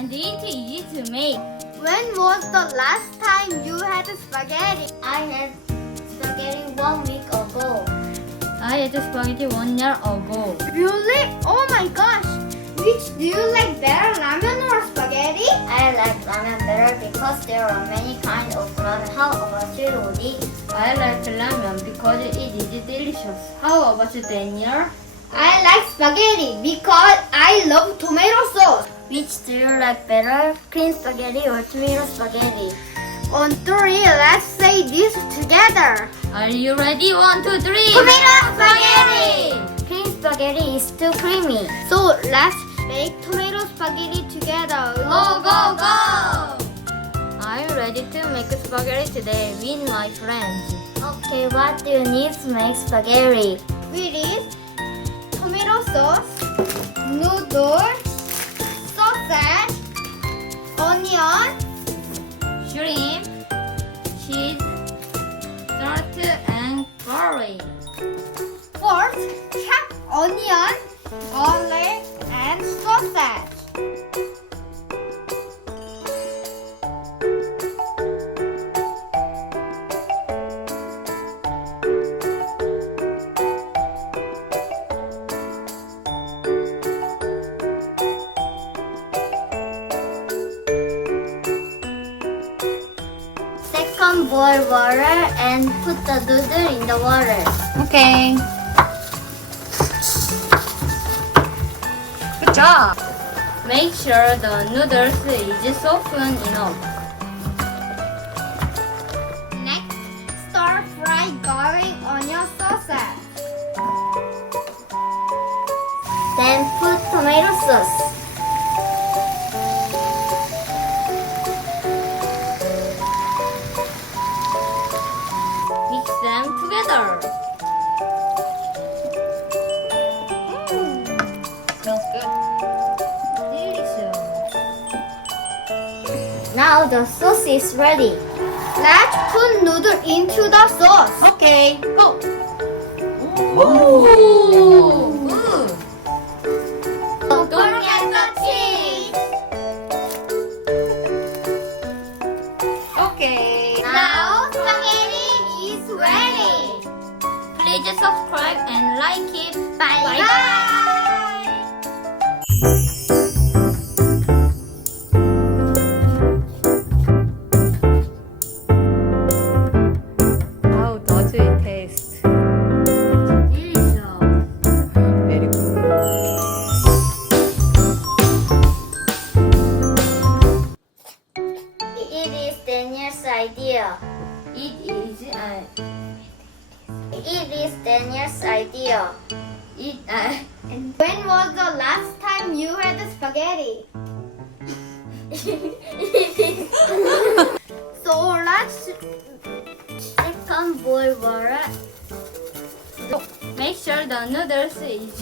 and it's easy to make. When was the last time you had spaghetti? I had spaghetti 1 week ago. I ate spaghetti 1 year ago. Really? Oh my gosh! Which do you like better, ramen or spaghetti? I like ramen better because there are many kinds of ramen. How about you, Rudy? I like ramen because it is delicious. How about you, Daniel? I like spaghetti because I love tomato sauce. Which do you like better, cream spaghetti or tomato spaghetti? On three, let's say this together. Are you ready? 1, 2, 3. Tomato spaghetti! Cream spaghetti is too creamy. So let's make tomato spaghetti together. Go, go, go! I'm ready to make spaghetti today with my friends. Okay, what do you need to make spaghetti? We need tomato sauce, noodle, sausage, onion, Shrimp, cheese, salt, and garlic. first chop onion, garlic, and sausage. Second, boil water and put the noodle in the water. Okay. Good job. Make sure the noodles is softened enough. Next, stir fry garlic, onion, sausage. Then put tomato sauce. Mix them together. Smells good. Delicious. Now the sauce is ready. Let's put noodle into the sauce. Okay, go. Ooh, good. Don't forget the cheese. Okay. Now spaghetti is ready. Please subscribe and like it. Bye Bye. bye. How does it taste? Delicious. Very good. It is Daniel's idea. It is It is Daniel's idea. When was the last time you had spaghetti? So let's Second, boil water. Make sure the noodles is